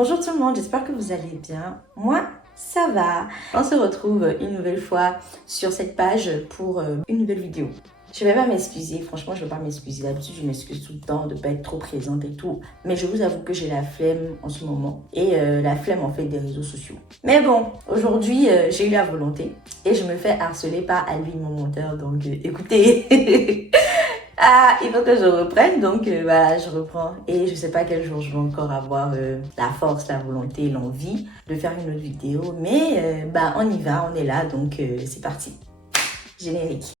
Bonjour tout le monde, j'espère que vous allez bien. Moi, ça va. On se retrouve une nouvelle fois sur cette page pour une nouvelle vidéo. Je vais pas m'excuser, franchement je vais pas m'excuser. D'habitude je m'excuse tout le temps de pas être trop présente et tout. Mais je vous avoue que j'ai la flemme en ce moment. Et la flemme en fait des réseaux sociaux. Mais bon, aujourd'hui j'ai eu la volonté. Et je me fais harceler par Alvin mon monteur. Donc écoutez... Ah, il faut que je reprenne, donc voilà, je reprends. Et je sais pas quel jour je vais encore avoir la force, la volonté, l'envie de faire une autre vidéo. Mais bah on y va, on est là, donc c'est parti. Générique.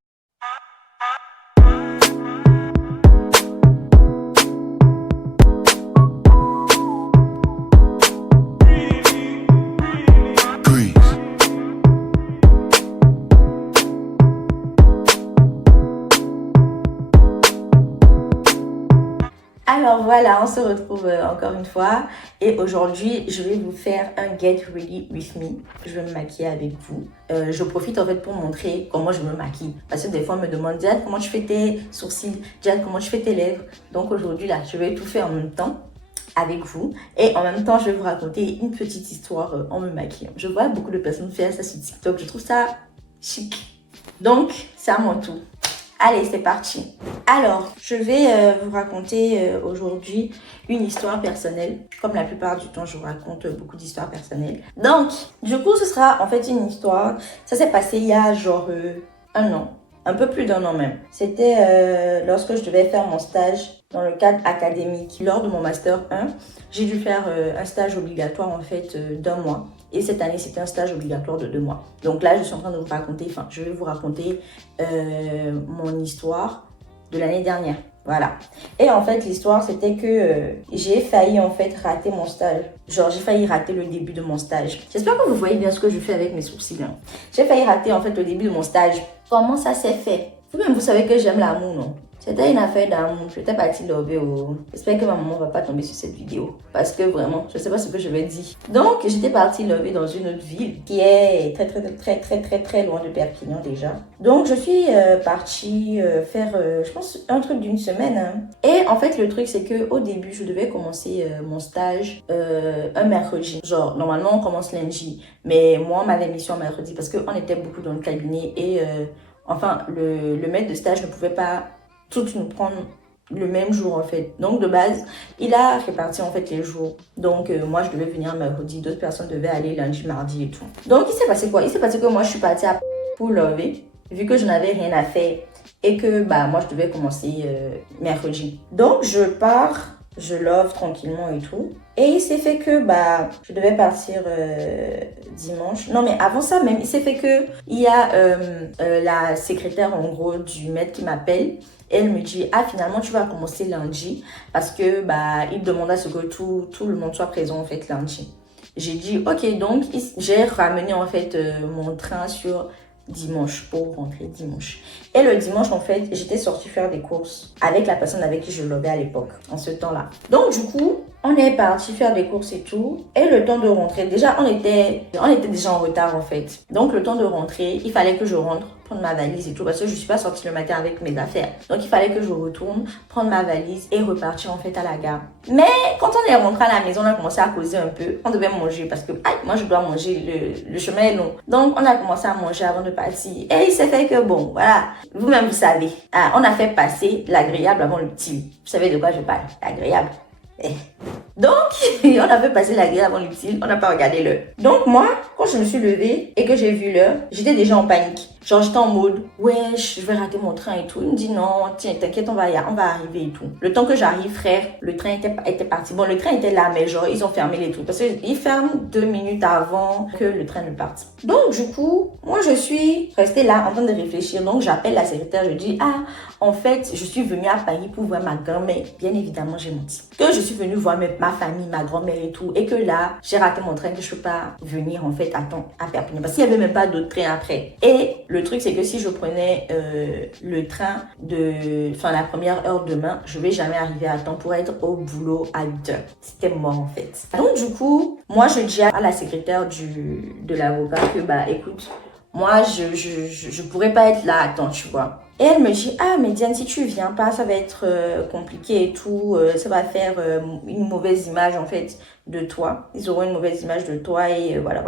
Alors voilà, on se retrouve encore une fois et aujourd'hui je vais vous faire un Get Ready With Me. Je vais me maquiller avec vous. Je profite en fait pour montrer comment je me maquille parce que des fois on me demande Diane comment tu fais tes sourcils, Diane comment tu fais tes lèvres. Donc aujourd'hui là je vais tout faire en même temps avec vous et en même temps je vais vous raconter une petite histoire en me maquillant. Je vois beaucoup de personnes faire ça sur TikTok, je trouve ça chic. Donc c'est à mon tour. Allez, c'est parti. Alors, je vais vous raconter aujourd'hui une histoire personnelle. Comme la plupart du temps, je vous raconte beaucoup d'histoires personnelles. Donc, du coup, ce sera en fait une histoire. Ça s'est passé il y a genre un an. Un peu plus d'un an même. C'était lorsque je devais faire mon stage dans le cadre académique. Lors de mon Master 1, j'ai dû faire un stage obligatoire en fait d'un mois. Et cette année, c'était un stage obligatoire de 2 mois. Donc là, je suis en train de vous raconter, je vais vous raconter mon histoire de l'année dernière. Voilà. Et en fait, l'histoire, c'était que j'ai failli en fait rater mon stage. Genre, j'ai failli rater le début de mon stage. J'espère que vous voyez bien ce que je fais avec mes sourcils. Hein. J'ai failli rater en fait le début de mon stage. Comment ça s'est fait? Vous-même, vous savez que j'aime l'amour, non? C'était une affaire d'amour. J'étais partie lover au... J'espère que ma maman va pas tomber sur cette vidéo. Parce que vraiment, je sais pas ce que je vais dire. Donc, j'étais partie lover dans une autre ville qui est très loin de Perpignan déjà. Donc, je suis partie faire, je pense, un truc d'une semaine. Hein. Et en fait, le truc, c'est que au début, je devais commencer mon stage un mercredi. Genre, normalement, on commence lundi. Mais moi, on m'avait mis sur un mercredi parce qu'on était beaucoup dans le cabinet et... Enfin, le maître de stage ne pouvait pas toutes nous prendre le même jour en fait. Donc de base, il a réparti en fait les jours. Donc moi, je devais venir mercredi, d'autres personnes devaient aller lundi, mardi et tout. Donc il s'est passé quoi? Il s'est passé que moi, je suis partie à pour lever, vu que je n'avais rien à faire et que bah moi, je devais commencer mercredi. Donc je pars. Je love tranquillement et tout. Et il s'est fait que bah je devais partir dimanche. Non mais avant ça même, il s'est fait que il y a la secrétaire en gros du maître qui m'appelle. Elle me dit ah finalement tu vas commencer lundi parce que bah il demande à ce que tout le monde soit présent en fait lundi. J'ai dit ok donc j'ai ramené en fait mon train sur dimanche pour rentrer dimanche. Et le dimanche, en fait, j'étais sortie faire des courses avec la personne avec qui je lobais à l'époque, en ce temps-là. Donc, du coup, on est parti faire des courses et tout. Et le temps de rentrer, déjà, on était déjà en retard, en fait. Donc, le temps de rentrer, il fallait que je rentre, prendre ma valise et tout, parce que je suis pas sortie le matin avec mes affaires. Donc, il fallait que je retourne, prendre ma valise et repartir, en fait, à la gare. Mais, quand on est rentré à la maison, on a commencé à causer un peu. On devait manger parce que, aïe, moi, je dois manger, le chemin est long. Donc, on a commencé à manger avant de partir. Et il s'est fait que, bon, voilà, vous-même, vous savez, on a fait passer l'agréable avant le petit. Vous savez de quoi je parle? L'agréable. Donc, on a fait passer l'agréable avant l'utile, on n'a pas regardé l'heure. Donc moi, quand je me suis levée et que j'ai vu l'heure, j'étais déjà en panique. Genre j'étais en mode, ouais, je vais rater mon train et tout. Il me dit non, tiens, t'inquiète, on va arriver et tout. Le temps que j'arrive, frère, le train était parti. Bon, le train était là, mais genre, ils ont fermé les trucs. Parce qu'ils ferment 2 minutes avant que le train ne parte. Donc, du coup, moi, je suis restée là en train de réfléchir. Donc, j'appelle la secrétaire, je dis, ah, en fait, je suis venue à Paris pour voir ma grand-mère. Bien évidemment, j'ai menti. Que je suis venue voir ma famille, ma grand-mère et tout. Et que là, j'ai raté mon train, que je peux pas venir, en fait, à Perpignan. Parce qu'il n'y avait même pas d'autre train après. Et le truc, c'est que si je prenais le train la première heure demain, je vais jamais arriver à temps pour être au boulot à 8 heures. C'était mort, en fait. Donc, du coup, moi, je dis à la secrétaire de l'avocat que, bah, écoute, Moi, je pourrais pas être là, attends, tu vois. Et elle me dit, ah, mais Diane, si tu viens pas, ça va être compliqué et tout. Ça va faire une mauvaise image, en fait, de toi. Ils auront une mauvaise image de toi et voilà.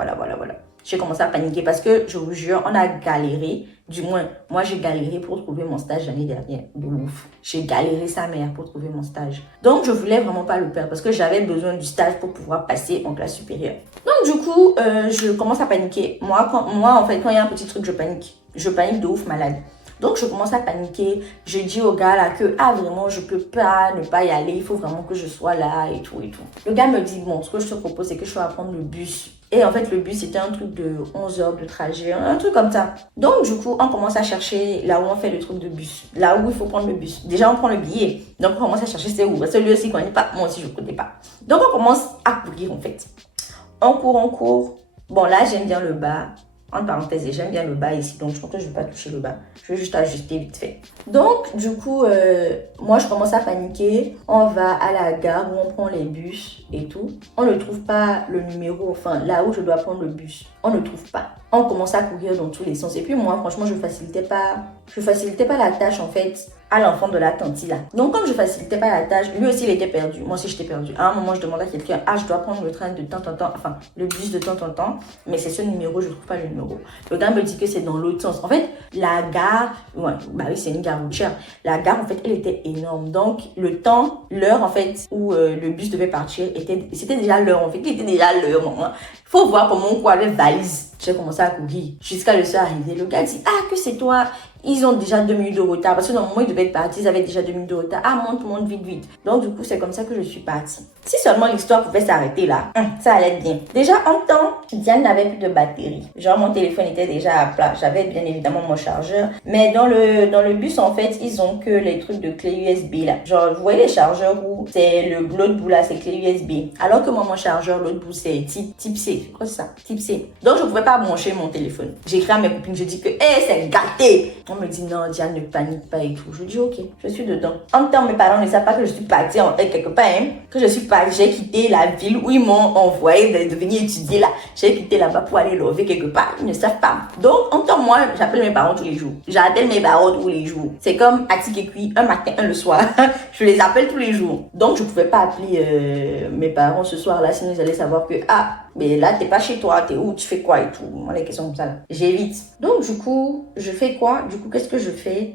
J'ai commencé à paniquer parce que, je vous jure, on a galéré. Du moins, moi, j'ai galéré pour trouver mon stage l'année dernière. De ouf. J'ai galéré sa mère pour trouver mon stage. Donc, je voulais vraiment pas le perdre parce que j'avais besoin du stage pour pouvoir passer en classe supérieure. Donc, du coup, je commence à paniquer. Moi, en fait, quand il y a un petit truc, je panique. Je panique de ouf malade. Donc, je commence à paniquer. Je dis au gars là que, ah, vraiment, je peux pas ne pas y aller. Il faut vraiment que je sois là et tout. Le gars me dit, bon, ce que je te propose, c'est que je dois prendre le bus. Et en fait, le bus, c'était un truc de 11 heures de trajet, un truc comme ça. Donc, du coup, on commence à chercher là où on fait le truc de bus. Là où il faut prendre le bus. Déjà, on prend le billet. Donc, on commence à chercher c'est où. Parce que lui aussi, il ne connaît pas. Moi aussi, je ne connais pas. Donc, on commence à courir, en fait. On court. Bon, là, j'aime bien le bas. En parenthèse, j'aime bien le bas ici, donc je pense que je ne vais pas toucher le bas. Je vais juste ajuster vite fait. Donc, du coup, moi, je commence à paniquer. On va à la gare où on prend les bus et tout. On ne trouve pas le numéro, enfin, là où je dois prendre le bus. On ne trouve pas. On commence à courir dans tous les sens. Et puis moi, franchement, je facilitais pas la tâche, en fait, à l'enfant de la tante là. Donc, comme je facilitais pas la tâche, lui aussi, il était perdu. Moi aussi, j'étais perdue. À un moment, je demandais à quelqu'un, ah, je dois prendre le train de temps en temps, enfin, le bus de temps en temps, mais c'est ce numéro, je ne trouve pas le numéro. Le gars me dit que c'est dans l'autre sens. En fait, la gare, ouais, bah oui, c'est une gare routière. La gare, en fait, elle était énorme. Donc, l'heure, en fait, où le bus devait partir, c'était déjà l'heure, en fait. Il était déjà l'heure, maman. Il faut voir comment on avait valise. J'ai commencé à courir jusqu'à le soir arrivé. Le gars dit, ah, que c'est toi. Ils ont déjà 2 minutes de retard. Parce que dans le moment où ils devaient être partis, ils avaient déjà 2 minutes de retard. Ah, monte, vite. Donc, du coup, c'est comme ça que je suis partie. Si seulement l'histoire pouvait s'arrêter là, ça allait bien. Déjà, en temps, Diane n'avait plus de batterie. Genre, mon téléphone était déjà à plat. J'avais bien évidemment mon chargeur. Mais dans le bus, en fait, ils ont que les trucs de clé USB là. Genre, vous voyez les chargeurs où c'est l'autre bout là, c'est clé USB. Alors que moi, mon chargeur, l'autre bout, c'est type C. Je crois que c'est ça, type C. Donc, je ne pouvais pas brancher mon téléphone. J'ai écrit à mes copines, je dis que, c'est gâté. On me dit non, Diane, ne panique pas et tout. Je dis ok, je suis dedans. En même temps, mes parents ne savent pas que je suis partie quelque part, que je suis partie, j'ai quitté la ville où ils m'ont envoyé de venir étudier là. J'ai quitté là-bas pour aller lever quelque part. Ils ne savent pas. Donc, en même temps, moi, j'appelle mes parents tous les jours. J'appelle mes parents tous les jours. C'est comme Atik et Kui, un matin, un le soir. Je les appelle tous les jours. Donc, je ne pouvais pas appeler mes parents ce soir-là, sinon ils allaient savoir que, ah, mais là, t'es pas chez toi, t'es où, tu fais quoi et tout. Moi, les questions comme ça, là. J'évite. Donc, du coup, je fais quoi? Du coup, qu'est-ce que je fais?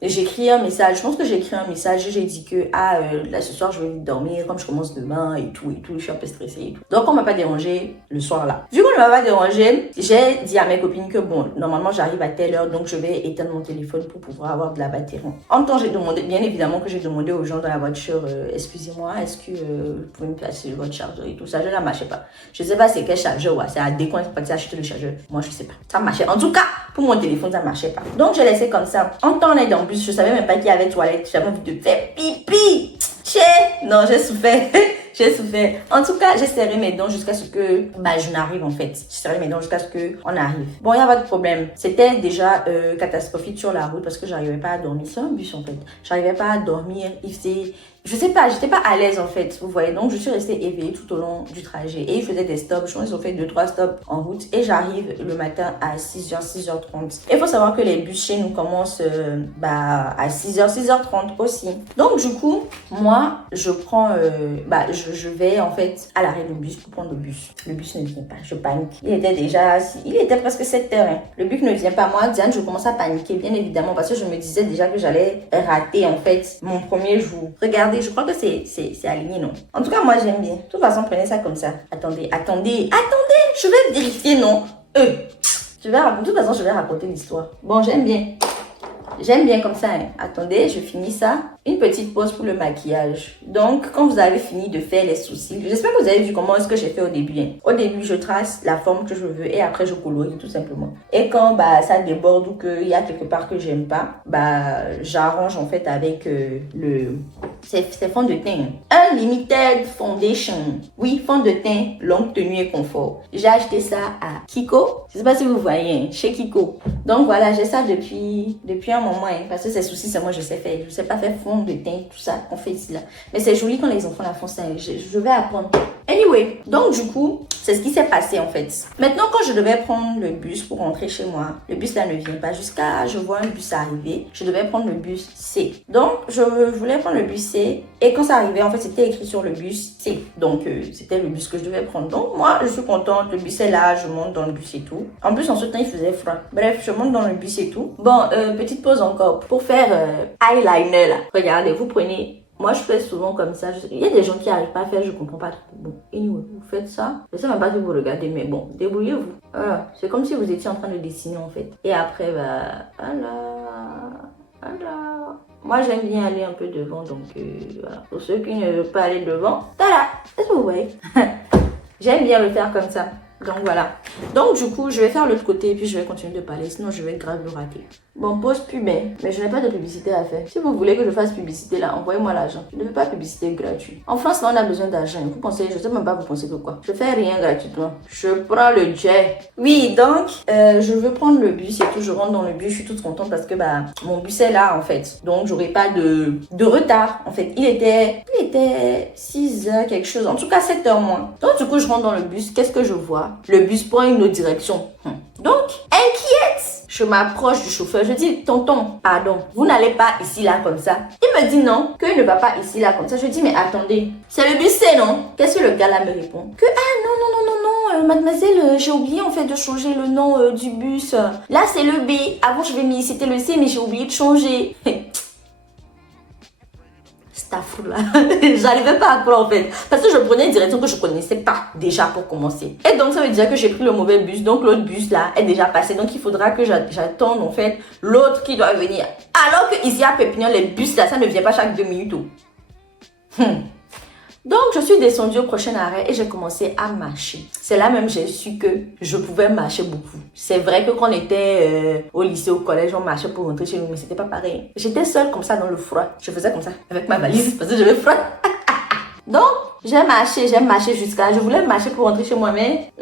J'écris un message. Je pense que j'ai écrit un message. J'ai dit que, là, ce soir, je vais dormir, comme je commence demain et tout. Je suis un peu stressée et tout. Donc, on m'a pas dérangé le soir là. Du coup, on ne m'a pas dérangé. J'ai dit à mes copines que, bon, normalement, j'arrive à telle heure, donc je vais éteindre mon téléphone pour pouvoir avoir de la batterie. En même temps, j'ai demandé, bien évidemment, que j'ai demandé aux gens dans la voiture, excusez-moi, est-ce que vous pouvez me placer votre chargeur et tout ça? Je ne marchais pas. Je sais pas c'est quel chargeur, c'est à Décoin, c'est parti acheter le chargeur. Moi, je sais pas. Ça marchait. En tout cas, pour mon téléphone, ça marchait pas. Donc, je laissais comme ça. En temps, on est dans le bus, je savais même pas qu'il y avait toilette. J'avais envie de faire pipi. Non, j'ai souffert. J'ai souffert. En tout cas, j'ai serré mes dents jusqu'à ce que je n'arrive en fait. J'ai serré mes dents jusqu'à ce qu'on arrive. Bon, il n'y a pas de problème. C'était déjà catastrophique sur la route parce que j'arrivais pas à dormir. C'est un bus en fait. J'arrivais pas à dormir. Je sais pas, j'étais pas à l'aise en fait, vous voyez. Donc, je suis restée éveillée tout au long du trajet. Et ils faisaient des stops. Je pense qu'ils ont fait 2-3 stops en route. Et j'arrive le matin à 6h, 6h30. Et il faut savoir que les bus chez nous commencent à 6h, 6h30 aussi. Donc, du coup, moi, je prends... je vais en fait à l'arrêt du bus pour prendre le bus. Le bus ne vient pas. Je panique. Il était presque 7h. Hein. Le bus ne vient pas. Moi, Diane, je commence à paniquer, bien évidemment, parce que je me disais déjà que j'allais rater en fait mon premier jour. Regardez, je crois que c'est aligné, non? En tout cas, moi, j'aime bien. De toute façon, prenez ça comme ça. Attendez, je vais vérifier, non? De toute façon, je vais raconter l'histoire. Bon, j'aime bien. J'aime bien comme ça. Hein. Attendez, je finis ça. Une petite pause pour le maquillage. Donc, quand vous avez fini de faire les sourcils, j'espère que vous avez vu comment est-ce que j'ai fait au début. Hein. Au début, je trace la forme que je veux et après, je colorie tout simplement. Et quand ça déborde ou qu'il y a quelque part que j'aime pas, j'arrange en fait avec c'est fond de teint. Un Limited Foundation. Oui, fond de teint, longue tenue et confort. J'ai acheté ça à Kiko. Je sais pas si vous voyez, hein, chez Kiko. Donc voilà, j'ai ça depuis un moment. Hein, parce que ces sourcils, c'est moi, je sais faire. Je sais pas faire fond de teint, tout ça qu'on fait ici là. Mais c'est joli quand les enfants la font ça. Je vais apprendre. Anyway, donc du coup, C'est ce qui s'est passé en fait. Maintenant, quand je devais prendre le bus pour rentrer chez moi, le bus là ne vient pas jusqu'à, je vois un bus arriver. Je devais prendre le bus C. Donc, je voulais prendre le bus C. Et quand ça arrivait, en fait, c'était écrit sur le bus C. Donc, c'était le bus que je devais prendre. Donc, moi, je suis contente. Le bus est là, je monte dans le bus et tout. En plus, en ce temps, il faisait froid. Bref, je monte dans le bus et tout. Bon, petite pause encore. Pour faire eyeliner là. Regardez, vous prenez... Moi, je fais souvent comme ça. Il y a des gens qui n'arrivent pas à faire, je comprends pas trop. Bon, anyway, vous faites ça. Je sais même pas si vous regardez, mais bon, débrouillez-vous. Voilà. C'est comme si vous étiez en train de dessiner, en fait. Et après, bah, voilà. Moi, j'aime bien aller un peu devant, donc voilà. Pour ceux qui ne veulent pas aller devant, tada! Est-ce que vous voyez? J'aime bien le faire comme ça. Donc voilà. Donc du coup, je vais faire l'autre côté et puis je vais continuer de parler, sinon je vais grave le rater. Bon, pause pub, mais je n'ai pas de publicité à faire. Si vous voulez que je fasse publicité là, envoyez-moi l'argent. Je ne fais pas publicité gratuite. En France, là, on a besoin d'argent. Vous pensez, je sais même pas vous pensez que quoi. Je fais rien gratuitement. Je prends le jet. Oui, donc, je veux prendre le bus et tout. Je rentre dans le bus, je suis toute contente parce que bah mon bus est là en fait. Donc, j'aurai pas de retard. En fait, il était 6h quelque chose. En tout cas, 7h moins. Donc, du coup, je rentre dans le bus. Qu'est-ce que je vois? Le bus prend une autre direction. Donc, inquiète, je m'approche du chauffeur. Je dis, tonton, pardon, vous n'allez pas ici, là, comme ça. Il me dit non, qu'il ne va pas ici, là, comme ça. Je dis, mais attendez, c'est le bus C, non? Qu'est-ce que le gars, là, me répond? Que, non, mademoiselle, j'ai oublié, en fait, de changer le nom du bus. Là, c'est le B. Avant, je vais mis, c'était le C, mais j'ai oublié de changer. Là. J'arrivais pas à croire en fait. Parce que je prenais une direction que je connaissais pas déjà pour commencer. Et donc ça veut dire que j'ai pris le mauvais bus. Donc l'autre bus là est déjà passé. Donc il faudra que j'attende en fait l'autre qui doit venir. Alors que ici à Pépinion, les bus là, ça ne vient pas chaque 2 minutes. Donc, je suis descendue au prochain arrêt et j'ai commencé à marcher. C'est là même j'ai su que je pouvais marcher beaucoup. C'est vrai que quand on était au lycée, au collège, on marchait pour rentrer chez nous, mais c'était pas pareil. J'étais seule comme ça dans le froid. Je faisais comme ça avec ma valise parce que j'avais froid. Donc, j'ai marché jusqu'à... Je voulais marcher pour rentrer chez moi, mais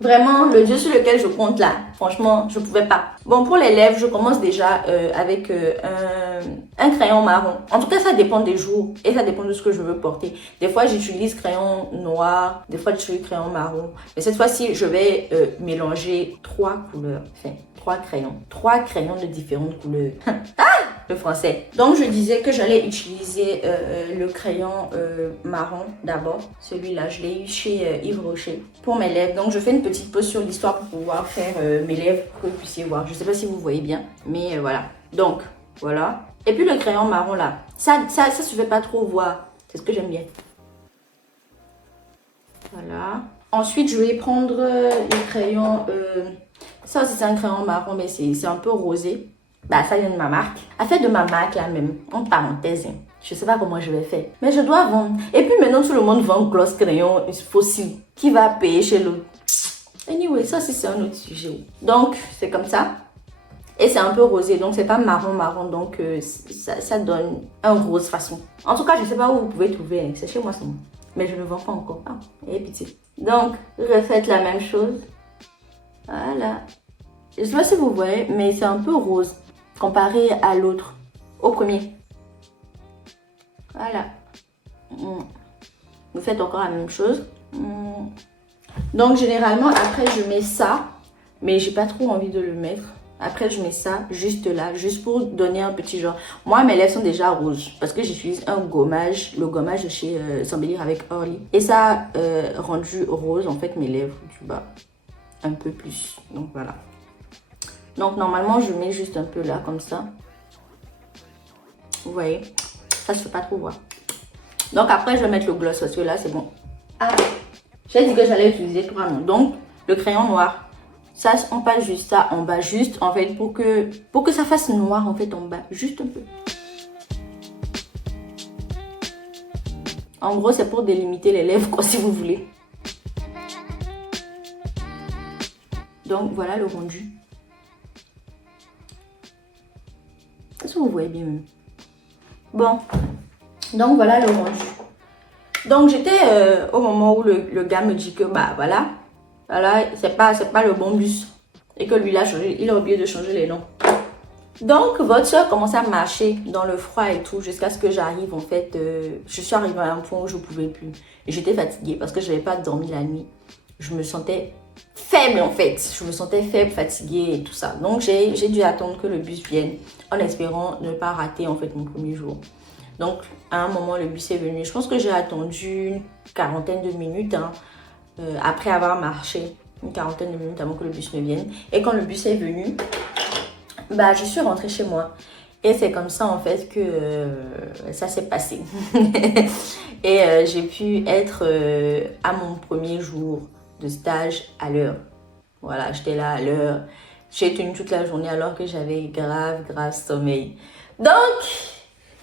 vraiment, le Dieu sur lequel je compte là, franchement, je pouvais pas. Bon, pour les lèvres, je commence déjà avec un crayon marron. En tout cas, ça dépend des jours et ça dépend de ce que je veux porter. Des fois, j'utilise crayon noir, des fois, j'utilise crayon marron. Mais cette fois-ci, je vais mélanger 3 couleurs. Enfin, 3 crayons. 3 crayons de différentes couleurs. Le français. Donc, je disais que j'allais utiliser le crayon marron d'abord. Celui-là, je l'ai eu chez Yves Rocher pour mes lèvres. Donc, je fais une petite pause sur l'histoire pour pouvoir faire mes lèvres pour que vous puissiez voir. Je ne sais pas si vous voyez bien, mais voilà. Donc, voilà. Et puis, le crayon marron là, ça se fait pas trop voir. C'est ce que j'aime bien. Voilà. Ensuite, je vais prendre le crayon... ça aussi, c'est un crayon marron, mais c'est un peu rosé. Bah, ça vient de ma marque. À fait de ma marque là même, en parenthèse. Je sais pas comment je vais faire. Mais je dois vendre. Et puis maintenant, tout le monde vend gloss crayon fossile. Qui va payer chez l'autre? Anyway, ça c'est un autre sujet. Donc, c'est comme ça. Et c'est un peu rosé. Donc, c'est pas marron. Donc, ça donne un rose façon. En tout cas, je sais pas où vous pouvez trouver. C'est chez moi seulement. Mais je ne vends pas encore. Ah, et pitié. Donc, refaites la même chose. Voilà. Je sais pas si vous voyez, mais c'est un peu rose. Comparé à l'autre, au premier. Voilà. Vous faites encore la même chose. Donc généralement après je mets ça, mais j'ai pas trop envie de le mettre. Après je mets ça juste là, juste pour donner un petit genre. Moi mes lèvres sont déjà roses parce que j'utilise un gommage, le gommage de chez S'embellir avec Orly. Et ça a rendu rose en fait mes lèvres du bas un peu plus. Donc voilà. Donc normalement je mets juste un peu là comme ça. Vous voyez, ça se fait pas trop voir. Donc après je vais mettre le gloss parce que là c'est bon. Ah, j'ai dit que j'allais utiliser 3 noms. Donc le crayon noir, ça on passe juste ça en bas, juste en fait pour que ça fasse noir en fait en bas, juste un peu. En gros c'est pour délimiter les lèvres quoi si vous voulez. Donc voilà le rendu. Est-ce que vous voyez bien même? Bon, donc voilà le rendu. Donc j'étais au moment où le gars me dit que bah voilà, c'est pas le bon bus. Et que lui là, il a oublié de changer les noms. Donc votre soeur commence à marcher dans le froid et tout jusqu'à ce que j'arrive en fait. Je suis arrivée à un point où je pouvais plus. Et j'étais fatiguée parce que je n'avais pas dormi la nuit. je me sentais faible en fait. Je me sentais faible, fatiguée et tout ça. Donc j'ai dû attendre que le bus vienne en espérant ne pas rater en fait mon premier jour. Donc à un moment le bus est venu. Je pense que j'ai attendu une quarantaine de minutes après avoir marché. Une quarantaine de minutes avant que le bus ne vienne. Et quand le bus est venu, bah je suis rentrée chez moi. Et c'est comme ça en fait que ça s'est passé. Et j'ai pu être à mon premier jour de stage à l'heure. Voilà, j'étais là à l'heure. J'ai tenu toute la journée alors que j'avais grave sommeil. Donc,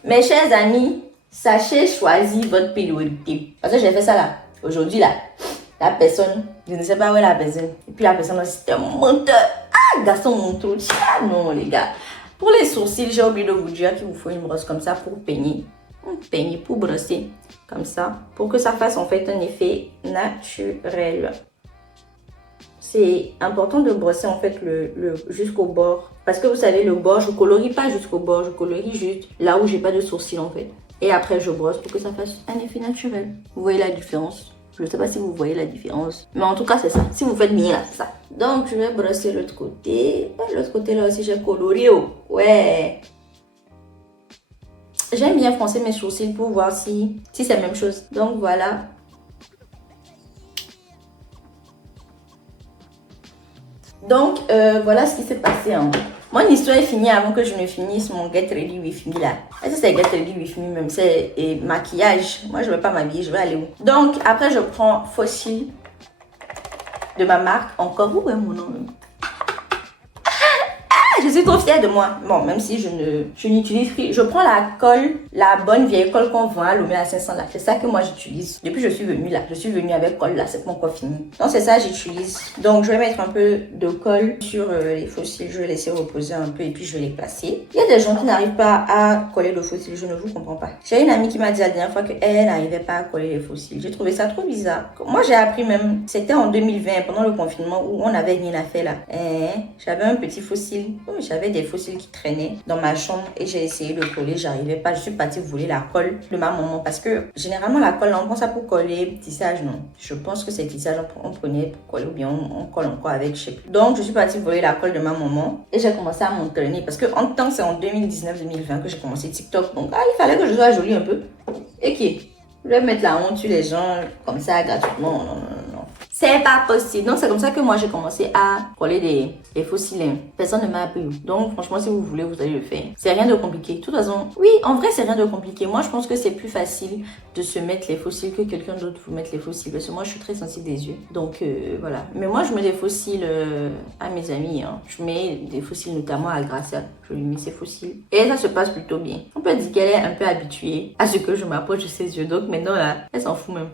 mes chers amis, sachez choisir votre priorité. Parce que j'ai fait ça là. Aujourd'hui là, la personne, je ne sais pas où est la personne. Et puis la personne, c'était un menteur. Ah, garçon, mon trou. Ah non, les gars. Pour les sourcils, j'ai oublié de vous dire qu'il vous faut une brosse comme ça pour peigner. Peigner pour brosser. Comme ça. Pour que ça fasse en fait un effet naturel. C'est important de brosser en fait le jusqu'au bord. Parce que vous savez, le bord, je colorie pas jusqu'au bord. Je colorie juste là où j'ai pas de sourcils en fait. Et après, je brosse pour que ça fasse un effet naturel. Vous voyez la différence? Je ne sais pas si vous voyez la différence. Mais en tout cas, c'est ça. Si vous faites bien là, c'est ça. Donc, je vais brosser l'autre côté. L'autre côté là aussi, j'ai coloré. Oh. Ouais. J'aime bien froncer mes sourcils pour voir si c'est la même chose. Donc, voilà. Donc, voilà ce qui s'est passé. Mon histoire est finie avant que je ne finisse mon Get Ready With Me là. Est-ce que c'est Get Ready With Me même? C'est maquillage. Moi, je ne vais pas m'habiller, je vais aller où? Donc, après, je prends Fossil de ma marque. Encore, où est mon nom? Je suis trop fière de moi. Bon, même si je n'utilise plus. Je prends la colle, la bonne vieille colle qu'on vend à Lomé à 500 là. C'est ça que moi j'utilise. Depuis que je suis venue là. Je suis venue avec colle là. C'est mon colle fini. Donc c'est ça que j'utilise. Donc je vais mettre un peu de colle sur les fossiles. Je vais laisser reposer un peu et puis je vais les placer. Il y a des gens qui n'arrivent pas à coller le fossile. Je ne vous comprends pas. J'ai une amie qui m'a dit la dernière fois qu'elle n'arrivait pas à coller les fossiles. J'ai trouvé ça trop bizarre. Moi j'ai appris même. C'était en 2020 pendant le confinement où on n'avait rien à faire là. J'avais un petit fossile. J'avais des fossiles qui traînaient dans ma chambre et j'ai essayé de coller, j'arrivais pas. Je suis partie voler la colle de ma maman parce que généralement la colle, on prend ça pour coller, tissage, non. Je pense que c'est tissage, on prenait pour coller ou bien on colle encore avec, je sais plus. Donc je suis partie voler la colle de ma maman et j'ai commencé à m'entraîner parce que en temps c'est en 2019-2020 que j'ai commencé TikTok. Donc il fallait que je sois jolie un peu. Et qui je vais mettre la honte sur les gens comme ça gratuitement. Non. C'est pas possible. Donc, c'est comme ça que moi, j'ai commencé à coller des fossiles. Personne ne m'a appris. Donc, franchement, si vous voulez, vous allez le faire. C'est rien de compliqué. De toute façon, oui, en vrai, c'est rien de compliqué. Moi, je pense que c'est plus facile de se mettre les fossiles que quelqu'un d'autre vous mette les fossiles. Parce que moi, je suis très sensible des yeux. Donc, voilà. Mais moi, je mets des fossiles à mes amis. Je mets des fossiles notamment à Gracia. Je lui mets ses fossiles. Et ça se passe plutôt bien. On peut dire qu'elle est un peu habituée à ce que je m'approche de ses yeux. Donc, maintenant, là, elle s'en fout même.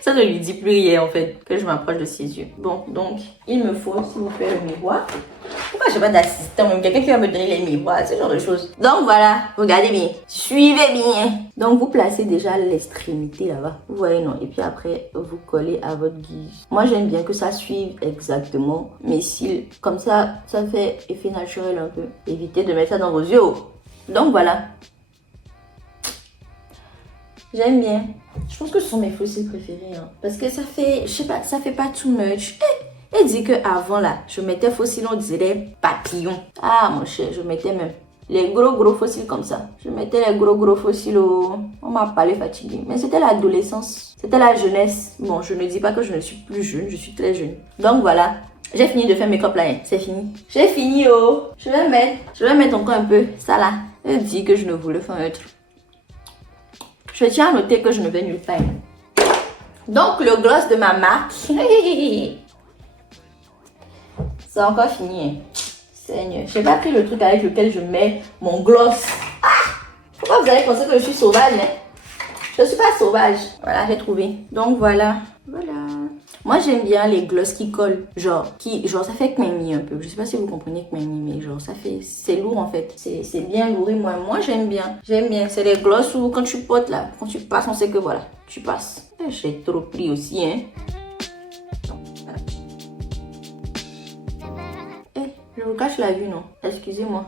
Ça ne lui dit plus rien en fait que je m'approche de ses yeux. Bon, donc il me faut, s'il vous plaît, le miroir. Pourquoi je n'ai pas d'assistant, même quelqu'un qui va me donner les miroirs, ce genre de choses. Donc voilà, regardez bien, suivez bien. Donc vous placez déjà l'extrémité là-bas, vous voyez non, et puis après vous collez à votre guise. Moi j'aime bien que ça suive exactement mes cils, comme ça fait effet naturel un peu. Évitez de mettre ça dans vos yeux. Donc voilà. J'aime bien. Je pense que ce sont mes fossiles préférés. Parce que ça fait, je sais pas, ça fait pas too much. Et dit que avant là, je mettais fossiles, on disait papillons. Ah mon cher, je mettais même les gros fossiles comme ça. Je mettais les gros fossiles on m'a parlé fatigué. Mais c'était l'adolescence. C'était la jeunesse. Bon, je ne dis pas que je ne suis plus jeune, je suis très jeune. Donc voilà. J'ai fini de faire mes make-up là, c'est fini. J'ai fini Je vais mettre encore un peu ça là. Elle dit que je ne voulais faire un truc. Je tiens à noter que je ne vais nulle part. Donc, le gloss de ma marque. C'est encore fini. Seigneur. Je n'ai pas pris le truc avec lequel je mets mon gloss. Pourquoi vous allez penser que je suis sauvage? Je ne suis pas sauvage. Voilà, j'ai trouvé. Donc, voilà. Moi, j'aime bien les gloss qui collent. Genre, ça fait kmeni un peu. Je sais pas si vous comprenez kmeni, mais genre, c'est lourd en fait. C'est bien lourd et moi, j'aime bien. C'est les gloss où quand tu potes là, quand tu passes, on sait que voilà, tu passes. J'ai trop pris aussi, hein. Voilà. Je vous cache la vue, non? Excusez-moi.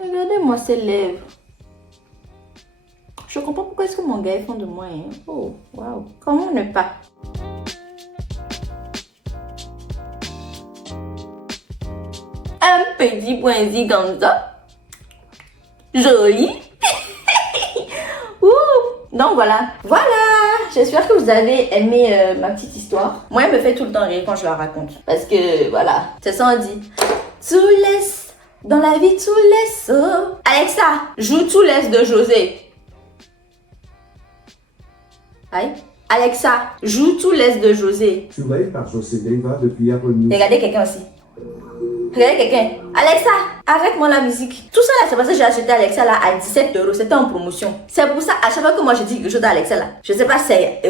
Regardez-moi ces lèvres. Je comprends pourquoi est-ce que mon gars est fond de moi. Hein? Oh, waouh. Comment ne pas? Un petit point comme ça. Joli. Ouh. Donc voilà. Voilà. J'espère que vous avez aimé ma petite histoire. Moi, elle me fait tout le temps rire quand je la raconte. Parce que voilà. C'est ça on dit. Tout laisse. Dans la vie, tout laisse. Alexa, joue tout laisse de José. Aïe. Alexa, joue tout laisse de José. Tout laisse par José Deva depuis Apple News. Regardez quelqu'un aussi. Regardez quelqu'un. Alexa, arrête-moi la musique. Tout ça là, c'est parce que j'ai acheté Alexa là à 17 €. C'était en promotion. C'est pour ça, à chaque fois que moi je dis quelque chose à Alexa là, je sais pas c'est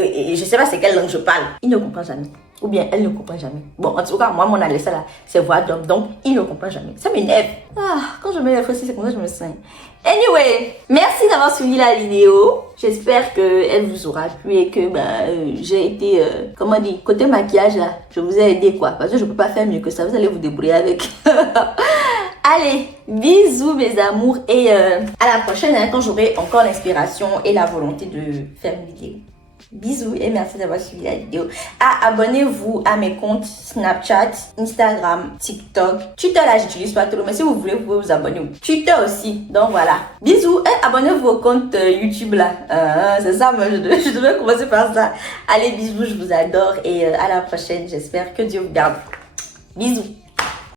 quelle langue je parle. Il ne comprend jamais. Ou bien elle ne comprend jamais. Bon, en tout cas, moi, mon Alexa là, c'est voix d'homme. Donc, il ne comprend jamais. Ça m'énerve. Ah, quand je m'énerve aussi, c'est comme ça que je me sens. Anyway, merci d'avoir suivi la vidéo. J'espère qu'elle vous aura plu et que j'ai été, comment dire, côté maquillage là, je vous ai aidé quoi. Parce que je peux pas faire mieux que ça. Vous allez vous débrouiller avec. Allez, bisous mes amours et à la prochaine hein, quand j'aurai encore l'inspiration et la volonté de faire une vidéo. Bisous et merci d'avoir suivi la vidéo. Abonnez-vous à mes comptes Snapchat, Instagram, TikTok. Twitter là j'utilise pas trop mais si vous voulez vous pouvez vous abonner. Twitter aussi. Donc voilà. Bisous et abonnez-vous au compte YouTube là. C'est ça, moi je devais commencer par ça. Allez bisous, je vous adore et à la prochaine. J'espère que Dieu vous garde. Bisous.